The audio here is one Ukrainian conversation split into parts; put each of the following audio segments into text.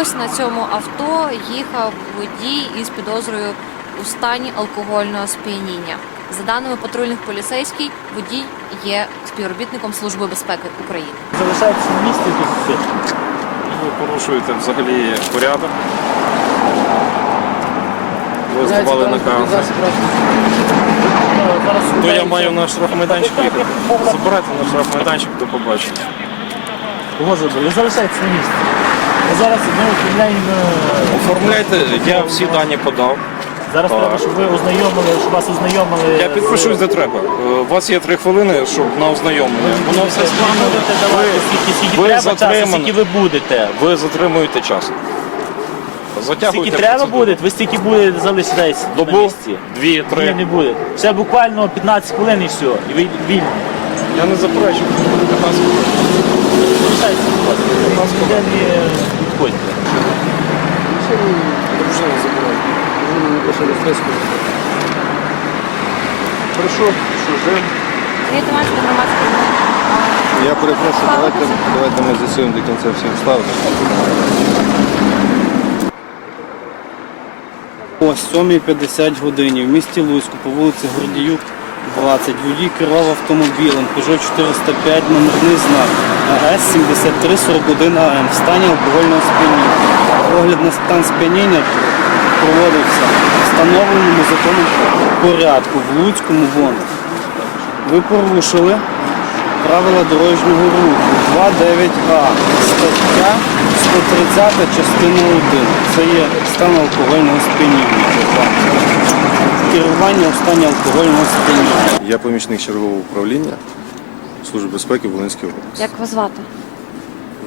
Ось на цьому авто їхав водій із підозрою у стані алкогольного сп'яніння. За даними патрульних поліцейських, водій є співробітником Служби безпеки України. Залишається на місці. тут. Ви порушуєте взагалі порядок. Ви здавали накази. То я маю на штрафмайданчик їхати. Забирайте на штрафмайданчик, то побачите. Може на місці. залишається на місці. А зараз ми оформляємо... Оформляйте, я тормоз. всі дані подав. Зараз а... треба, щоб ви ознайомили, щоб вас ознайомили... Я підпишусь, де треба. У вас є три хвилини, щоб на ознайомлення. Воно будете, все спланується. Ви, скільки, ви, скільки, скільки ви затримані. Скільки ви будете? Ви затримуєте час. Затягуйте Скільки треба процеду. буде? Ви стільки буде залишитися на місці? Дві, три. Ні, не буде. Все, буквально 15 хвилин і все. І ви вільні. Я не заперечу, що буде 15 хвилин. Вітаюся, будь ласка. 15 хвилин. Ходьте, Хорошо, забираємо, не Прошу, що вже. Я перепрошую, давайте ми засідаємо до кінця всім славимо. О, 7.50 годині в місті Луську по вулиці Гордіюк. 20 Люді керував автомобілем, Peugeot 405, номерний знак С-7341АМ, в стані алкогольного сп'яніння. Огляд на стан сп'яніння проводився в встановленому законом порядку в Луцькому воно. Ви порушили правила дорожнього руху 29 9 а стаття, 130 частина 1. Це є стан алкогольного сп'яніння. Керування в стані алкогольного сп'яніння. Я помічник чергового управління Служби безпеки в Волинській області. Як вас звати?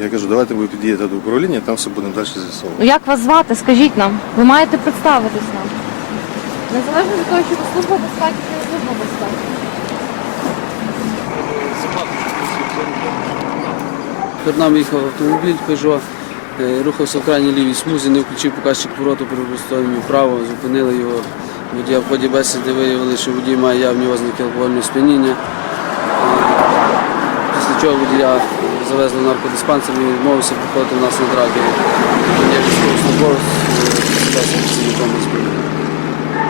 Я кажу, давайте ви під'їдете до управління, там все будемо далі з'ясовувати. Ну, Як вас звати, скажіть нам, ви маєте представитись нам. Незалежно від того, ви служба безпеки, чи служба безпеки. Перед нами їхав автомобіль, кажу, рухався в крайній лівій смузі, не включив показчик повороту при поставленню вправо, зупинили його. Я в ході бесіди виявили, що водій має явні ознаки алкогольного сп'яніння, після чого водія завезли наркодиспансер і відмовився приходити в нас на драки.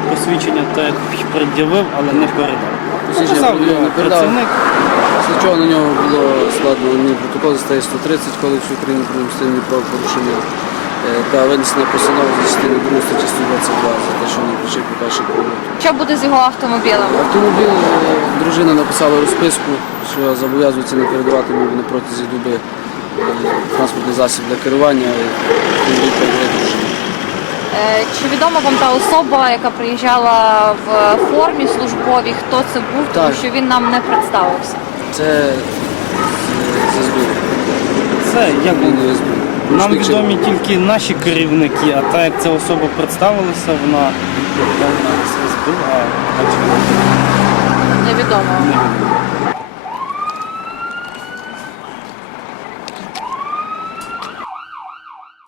Посвідчення те, як пред'явив, але не передав. Посвідчення ну, не передав. Після чого на нього було складно, Мені протокол стає 130, коли всю Україну права порушення. Та Винесення посадову з 100 чи 122, за те, що не прийшли по перший політик. Що буде з його автомобілем? Автомобіль дружина написала розписку, що зобов'язується не передавати, мабі, на протязі доби транспортний засіб для керування і Чи відома вам та особа, яка приїжджала в формі службовій, хто це був, так. тому що він нам не представився. Це, це Збір як Це, я думаю, Нам відомі тільки наші керівники, а та, як ця особа представилася, вона СБУ, а так чого невідомо, невідомо.